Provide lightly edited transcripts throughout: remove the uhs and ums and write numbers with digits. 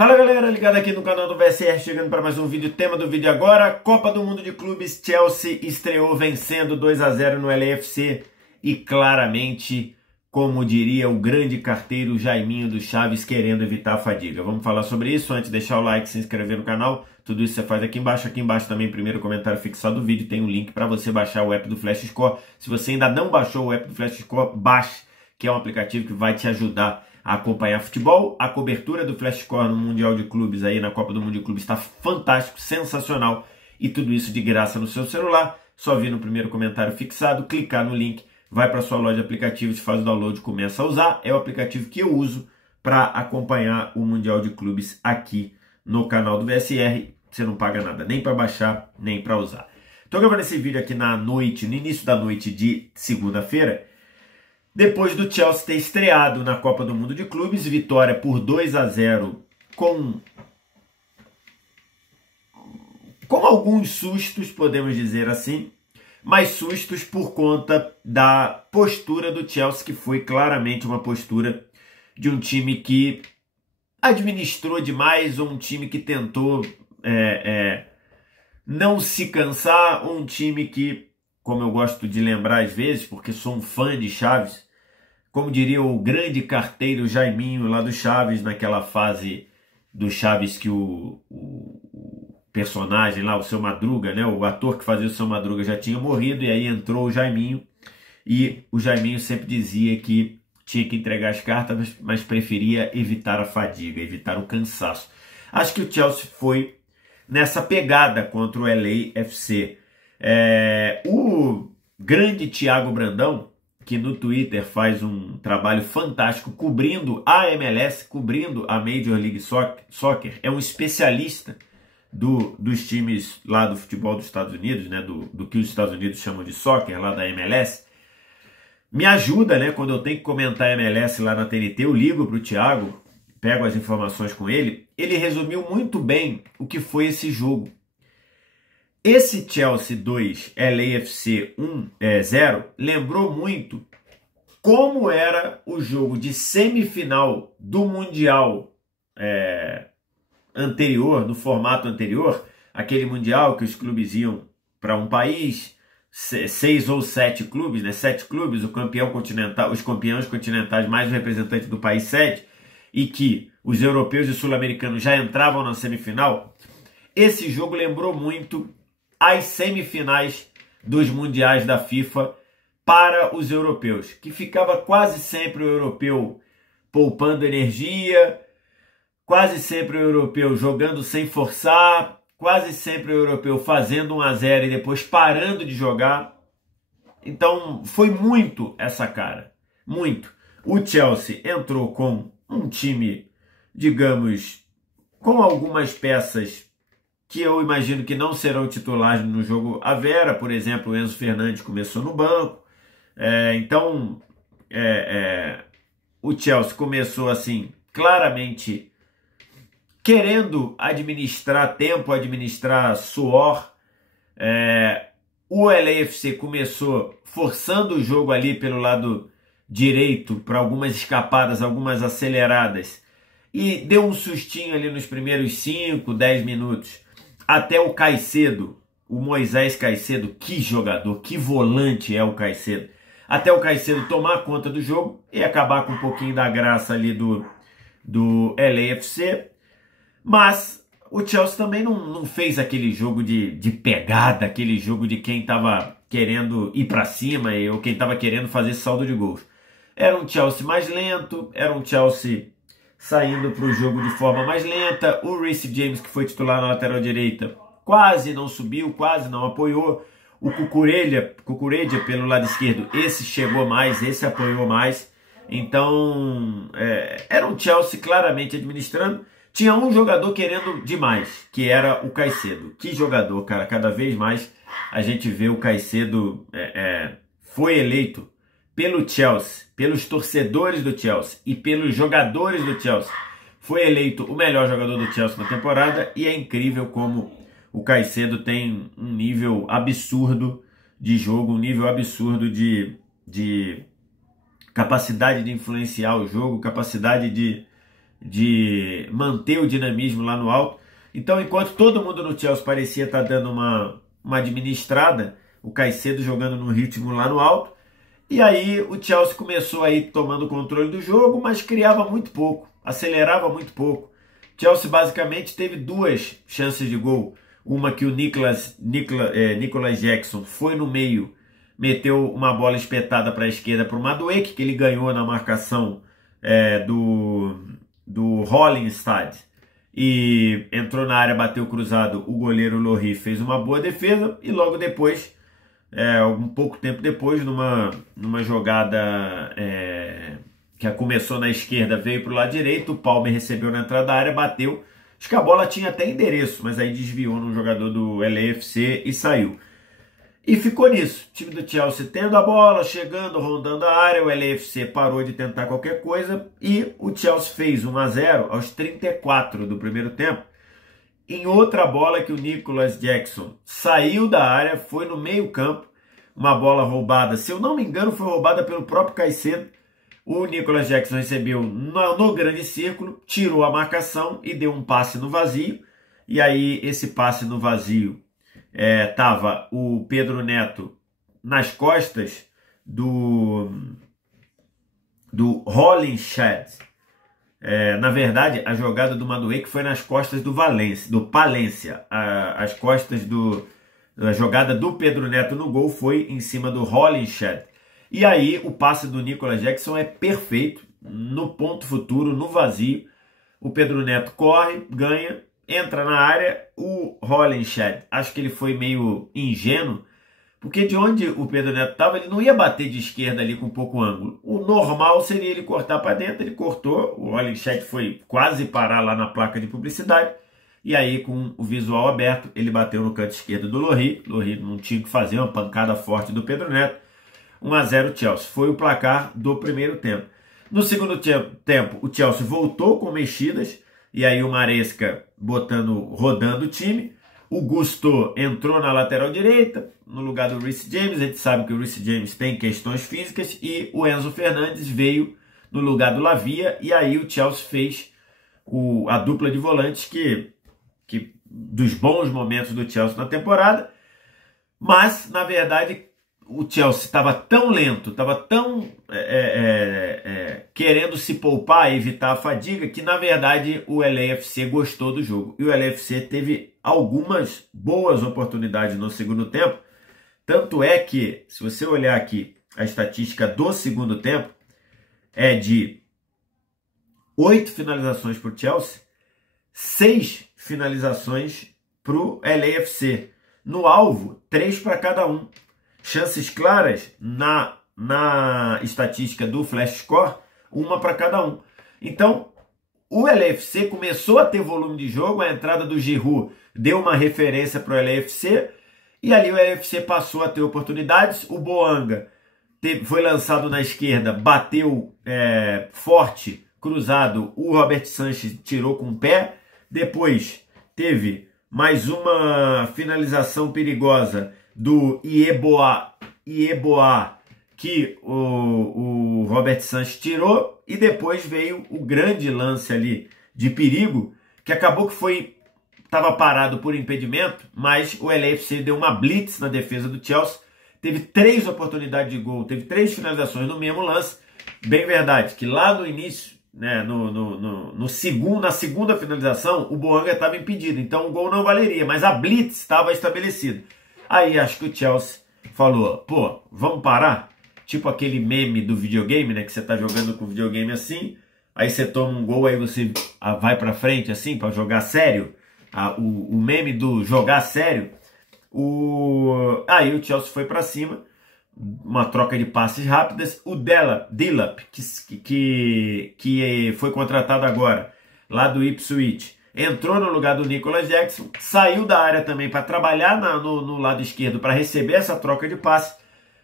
Fala galera, ligado aqui no canal do VSR, chegando para mais um vídeo. Tema do vídeo agora: Copa do Mundo de Clubes. Chelsea estreou vencendo 2-0 no LAFC e claramente, como diria o grande carteiro Jaiminho do Chaves, querendo evitar a fadiga. Vamos falar sobre isso. Antes, deixar o like, se inscrever no canal. Tudo isso você faz aqui embaixo. Aqui embaixo também, primeiro comentário fixado do vídeo, tem um link para você baixar o app do Flash Score. Se você ainda não baixou o app do Flash Score, baixe, que é um aplicativo que vai te ajudar a acompanhar futebol. A cobertura do Flash Score no Mundial de Clubes, aí na Copa do Mundo de Clubes, está fantástico, sensacional, e tudo isso de graça no seu celular. Só vir no primeiro comentário fixado, clicar no link, vai para sua loja de aplicativos, faz o download e começa a usar. É o aplicativo que eu uso para acompanhar o Mundial de Clubes aqui no canal do VSR. Você não paga nada, nem para baixar, nem para usar. Estou gravando esse vídeo aqui na noite, no início da noite de segunda-feira, depois do Chelsea ter estreado na Copa do Mundo de Clubes, vitória por 2-0 com alguns sustos, podemos dizer assim, mas sustos por conta da postura do Chelsea, que foi claramente uma postura de um time que administrou demais, um time que tentou não se cansar, um time que, como eu gosto de lembrar às vezes, porque sou um fã de Chaves, como diria o grande carteiro Jaiminho lá do Chaves, naquela fase do Chaves que o personagem lá, o Seu Madruga, né, o ator que fazia o Seu Madruga já tinha morrido, e aí entrou o Jaiminho, e o Jaiminho sempre dizia que tinha que entregar as cartas, mas preferia evitar a fadiga, evitar o cansaço. Acho que o Chelsea foi nessa pegada contra o LAFC. O grande Thiago Brandão, que no Twitter faz um trabalho fantástico cobrindo a MLS, cobrindo a Major League Soccer, é um especialista dos times lá do futebol dos Estados Unidos, né, do que os Estados Unidos chamam de soccer, lá da MLS. Me ajuda, né, quando eu tenho que comentar a MLS lá na TNT, eu ligo para o Thiago, pego as informações com ele. Ele resumiu muito bem o que foi esse jogo. Esse Chelsea 2, LAFC 0, lembrou muito como era o jogo de semifinal do Mundial anterior, no formato anterior, aquele Mundial que os clubes iam para um país, 6 ou 7 clubes, né? 7 clubes, o campeão continental, os campeões continentais mais o representante do país 7, e que os europeus e sul-americanos já entravam na semifinal. Esse jogo lembrou muito as semifinais dos mundiais da FIFA para os europeus, que ficava quase sempre o europeu poupando energia, quase sempre o europeu jogando sem forçar, quase sempre o europeu fazendo 1-0 e depois parando de jogar. Então foi muito essa cara, muito. O Chelsea entrou com um time, digamos, com algumas peças que eu imagino que não serão titulares no jogo à Vera. Por exemplo, o Enzo Fernandes começou no banco. O Chelsea começou assim, claramente querendo administrar tempo, administrar suor. O LAFC começou forçando o jogo ali pelo lado direito para algumas escapadas, algumas aceleradas, e deu um sustinho ali nos primeiros 5, 10 minutos. Até o Caicedo, o Moisés Caicedo, que jogador, que volante é o Caicedo. Até o Caicedo tomar conta do jogo e acabar com um pouquinho da graça ali do LAFC. Mas o Chelsea também não fez aquele jogo de pegada, aquele jogo de quem estava querendo ir para cima ou quem estava querendo fazer saldo de gols. Era um Chelsea mais lento, era um Chelsea saindo para o jogo de forma mais lenta. O Reece James, que foi titular na lateral direita, quase não subiu, quase não apoiou. O Cucurella pelo lado esquerdo, esse chegou mais, esse apoiou mais. Então, era um Chelsea claramente administrando. Tinha um jogador querendo demais, que era o Caicedo. Que jogador, cara, cada vez mais a gente vê o Caicedo foi eleito pelo Chelsea, pelos torcedores do Chelsea e pelos jogadores do Chelsea. Foi eleito o melhor jogador do Chelsea na temporada, e é incrível como o Caicedo tem um nível absurdo de jogo, um nível absurdo de capacidade de influenciar o jogo, capacidade de de manter o dinamismo lá no alto. Então, enquanto todo mundo no Chelsea parecia estar dando uma administrada, o Caicedo jogando no ritmo lá no alto, e aí o Chelsea começou aí tomando o controle do jogo, mas criava muito pouco, acelerava muito pouco. O Chelsea basicamente teve 2 chances de gol. Uma que o Nicolas Jackson foi no meio, meteu uma bola espetada para a esquerda para o Madueke, que ele ganhou na marcação do Hollingsstad. E entrou na área, bateu cruzado, o goleiro Lohri fez uma boa defesa e logo depois, um pouco tempo depois, numa jogada que começou na esquerda, veio para o lado direito, o Palmer recebeu na entrada da área, bateu, acho que a bola tinha até endereço, mas aí desviou num jogador do LAFC e saiu. E ficou nisso, o time do Chelsea tendo a bola, chegando, rondando a área, o LAFC parou de tentar qualquer coisa e o Chelsea fez 1-0 aos 34 do primeiro tempo, em outra bola que o Nicolas Jackson saiu da área, foi no meio campo, uma bola roubada, se eu não me engano foi roubada pelo próprio Caicedo, o Nicolas Jackson recebeu no grande círculo, tirou a marcação e deu um passe no vazio, e aí esse passe no vazio estava o Pedro Neto nas costas do Hollingshead. Na verdade, a jogada do Madueke foi nas costas do Palência. As costas a jogada do Pedro Neto no gol foi em cima do Hollingshead. E aí o passe do Nicolas Jackson é perfeito, no ponto futuro, no vazio. O Pedro Neto corre, ganha, entra na área, o Hollingshead, acho que ele foi meio ingênuo, porque de onde o Pedro Neto estava, ele não ia bater de esquerda ali com pouco ângulo. O normal seria ele cortar para dentro, ele cortou, o Hollingshead foi quase parar lá na placa de publicidade, e aí com o visual aberto, ele bateu no canto esquerdo do Lohri. Lohri não tinha o que fazer, uma pancada forte do Pedro Neto. 1-0 Chelsea, foi o placar do primeiro tempo. No segundo tempo, o Chelsea voltou com mexidas, e aí o Maresca rodando o time. O Gusto entrou na lateral direita, no lugar do Reece James. A gente sabe que o Reece James tem questões físicas. E o Enzo Fernandes veio no lugar do Lavia. E aí o Chelsea fez a dupla de volantes que dos bons momentos do Chelsea na temporada. Mas, na verdade, o Chelsea estava tão lento, estava tão querendo se poupar, evitar a fadiga, que na verdade o LAFC gostou do jogo. E o LAFC teve algumas boas oportunidades no segundo tempo. Tanto é que, se você olhar aqui a estatística do segundo tempo, é de 8 finalizações para o Chelsea, 6 finalizações para o LAFC. No alvo, 3 para cada um. Chances claras na estatística do Flash Score, 1 para cada um. Então, o LAFC começou a ter volume de jogo, a entrada do Giroud deu uma referência para o LAFC, e ali o LAFC passou a ter oportunidades. O Boanga foi lançado na esquerda, bateu forte, cruzado, o Robert Sanchez tirou com o pé. Depois teve mais uma finalização perigosa do Ieboa, que o Robert Sanchez tirou, e depois veio o grande lance ali de perigo, que acabou que estava parado por impedimento, mas o LAFC deu uma blitz na defesa do Chelsea, teve 3 oportunidades de gol, teve 3 finalizações no mesmo lance. Bem verdade que lá no início, né, na segunda finalização, o Boanga estava impedido, então o gol não valeria, mas a blitz estava estabelecida. Aí acho que o Chelsea falou, pô, vamos parar? Tipo aquele meme do videogame, né? Que você tá jogando com o videogame assim, aí você toma um gol, aí você vai pra frente assim, pra jogar sério. O meme do jogar sério. Aí o Chelsea foi pra cima, uma troca de passes rápidas. O Delap, que foi contratado agora, lá do Ipswich, entrou no lugar do Nicolas Jackson, saiu da área também para trabalhar no lado esquerdo para receber essa troca de passe,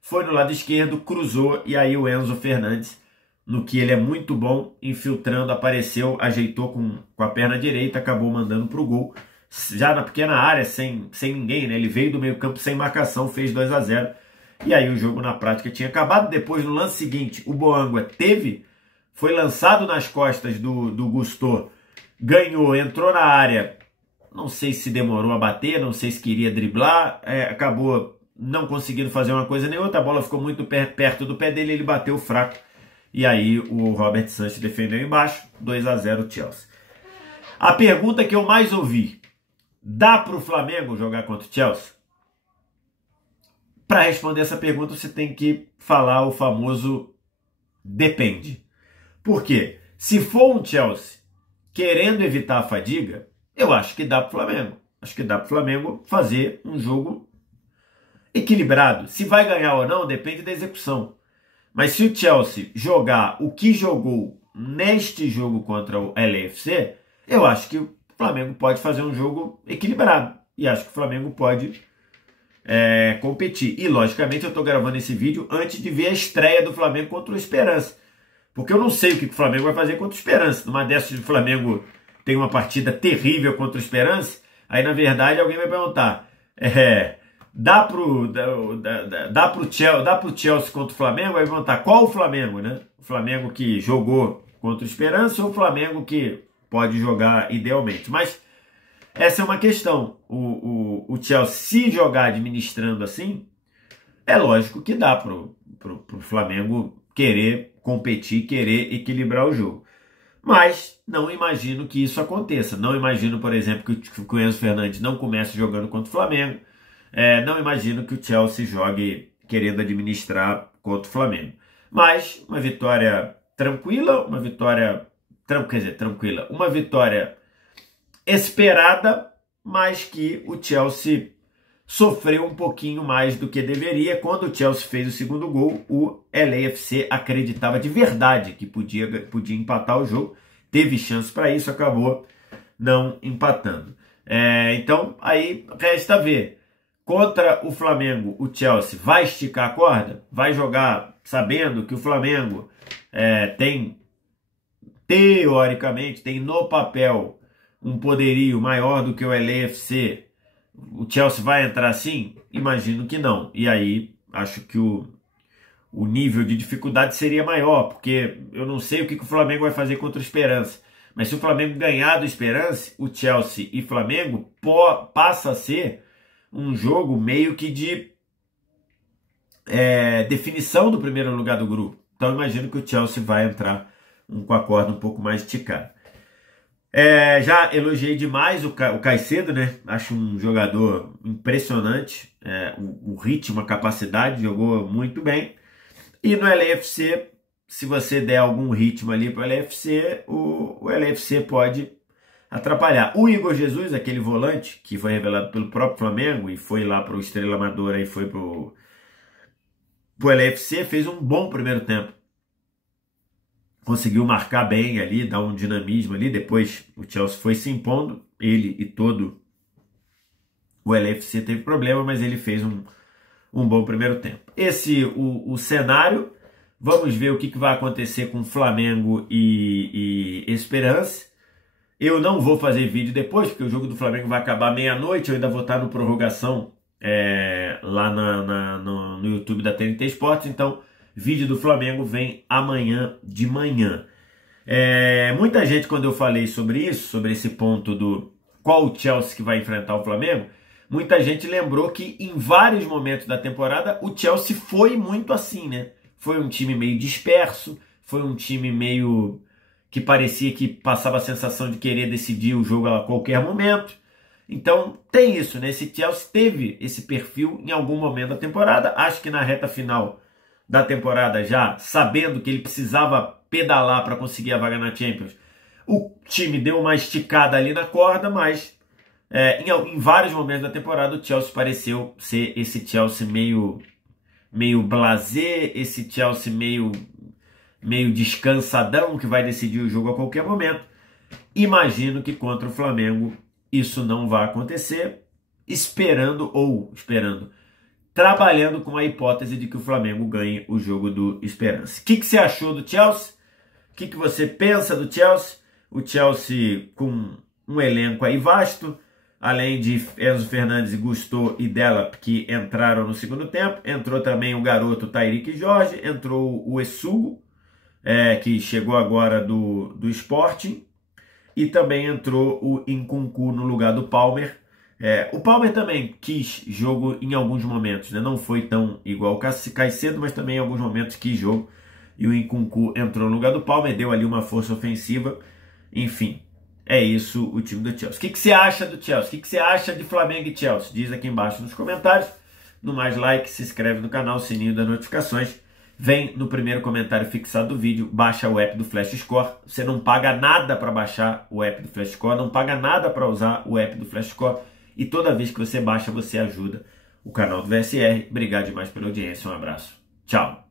foi no lado esquerdo, cruzou, e aí o Enzo Fernandes, no que ele é muito bom, infiltrando, apareceu, ajeitou com a perna direita, acabou mandando para o gol, já na pequena área, sem ninguém, né? Ele veio do meio campo sem marcação, fez 2-0, e aí o jogo na prática tinha acabado. Depois, no lance seguinte, o Boanga teve foi lançado nas costas do Gusto, ganhou, entrou na área, não sei se demorou a bater, não sei se queria driblar, acabou não conseguindo fazer uma coisa nem outra, a bola ficou muito perto do pé dele, ele bateu fraco, e aí o Robert Sanches defendeu embaixo, 2-0 Chelsea. A pergunta que eu mais ouvi, dá para o Flamengo jogar contra o Chelsea? Para responder essa pergunta, você tem que falar o famoso depende. Por quê? Se for um Chelsea querendo evitar a fadiga, eu acho que dá para o Flamengo. Acho que dá para o Flamengo fazer um jogo equilibrado. Se vai ganhar ou não, depende da execução. Mas se o Chelsea jogar o que jogou neste jogo contra o LAFC, eu acho que o Flamengo pode fazer um jogo equilibrado. E acho que o Flamengo pode competir. E, logicamente, eu estou gravando esse vídeo antes de ver a estreia do Flamengo contra o Esperança. Porque eu não sei o que o Flamengo vai fazer contra o Esperança. Numa dessas, o Flamengo tem uma partida terrível contra o Esperança. Aí, na verdade, alguém vai perguntar... Dá pro Chelsea contra o Flamengo? Vai perguntar qual o Flamengo, né? O Flamengo que jogou contra o Esperança ou o Flamengo que pode jogar idealmente? Mas essa é uma questão. O Chelsea, se jogar administrando assim, é lógico que dá pro Flamengo querer competir, querer equilibrar o jogo. Mas não imagino que isso aconteça. Não imagino, por exemplo, que o Enzo Fernandes não comece jogando contra o Flamengo. Não imagino que o Chelsea jogue querendo administrar contra o Flamengo. Mas uma vitória tranquila, uma vitória esperada, mas que o Chelsea sofreu um pouquinho mais do que deveria. Quando o Chelsea fez o segundo gol, o LAFC acreditava de verdade que podia empatar o jogo. Teve chance para isso, acabou não empatando. Então, aí resta ver. Contra o Flamengo, o Chelsea vai esticar a corda? Vai jogar sabendo que o Flamengo teoricamente, tem no papel um poderio maior do que o LAFC? O Chelsea vai entrar assim? Imagino que não. E aí, acho que o nível de dificuldade seria maior, porque eu não sei o que o Flamengo vai fazer contra o Esperança. Mas se o Flamengo ganhar do Esperança, o Chelsea e Flamengo passa a ser um jogo meio que de definição do primeiro lugar do grupo. Então imagino que o Chelsea vai entrar com a corda um pouco mais esticada. Já elogiei demais o Caicedo, né? Acho um jogador impressionante. O ritmo, a capacidade, jogou muito bem. E no LAFC, se você der algum ritmo ali para o LAFC, o LAFC pode atrapalhar. O Igor Jesus, aquele volante que foi revelado pelo próprio Flamengo e foi lá para o Estrela Amadora e foi para o LAFC, fez um bom primeiro tempo. Conseguiu marcar bem ali, dar um dinamismo ali. Depois o Chelsea foi se impondo, ele e todo o LAFC teve problema, mas ele fez um bom primeiro tempo. Esse o cenário. Vamos ver o que vai acontecer com Flamengo e Esperança. Eu não vou fazer vídeo depois, porque o jogo do Flamengo vai acabar meia-noite. Eu ainda vou estar no prorrogação lá no YouTube da TNT Esportes. Então, vídeo do Flamengo vem amanhã de manhã. Muita gente, quando eu falei sobre isso, sobre esse ponto do qual o Chelsea que vai enfrentar o Flamengo, muita gente lembrou que em vários momentos da temporada o Chelsea foi muito assim, né? Foi um time meio disperso, foi um time meio que parecia que passava a sensação de querer decidir o jogo a qualquer momento. Então tem isso, né? Esse Chelsea teve esse perfil em algum momento da temporada. Acho que na reta final da temporada, já sabendo que ele precisava pedalar para conseguir a vaga na Champions, o time deu uma esticada ali na corda, mas em vários momentos da temporada o Chelsea pareceu ser esse Chelsea meio blasé, esse Chelsea meio descansadão, que vai decidir o jogo a qualquer momento. Imagino que contra o Flamengo isso não vai acontecer, trabalhando com a hipótese de que o Flamengo ganhe o jogo do Esperança. O que você achou do Chelsea? O que você pensa do Chelsea? O Chelsea com um elenco aí vasto, além de Enzo Fernandes, Gusto e Delap, que entraram no segundo tempo. Entrou também o garoto Tairique Jorge, entrou o Essugo, que chegou agora do Sporting, e também entrou o Nkunku no lugar do Palmer. O Palmer também quis jogo em alguns momentos, né? Não foi tão igual o Caicedo, mas também em alguns momentos quis jogo. E o Nkunku entrou no lugar do Palmer, deu ali uma força ofensiva. Enfim, é isso o time do Chelsea. O que você acha do Chelsea? O que você acha de Flamengo e Chelsea? Diz aqui embaixo nos comentários. No mais like, se inscreve no canal, sininho das notificações. Vem no primeiro comentário fixado do vídeo, baixa o app do Flash Score. Você não paga nada para baixar o app do Flash Score, não paga nada para usar o app do Flash Score. E toda vez que você baixa, você ajuda o canal do VSR. Obrigado demais pela audiência, um abraço. Tchau.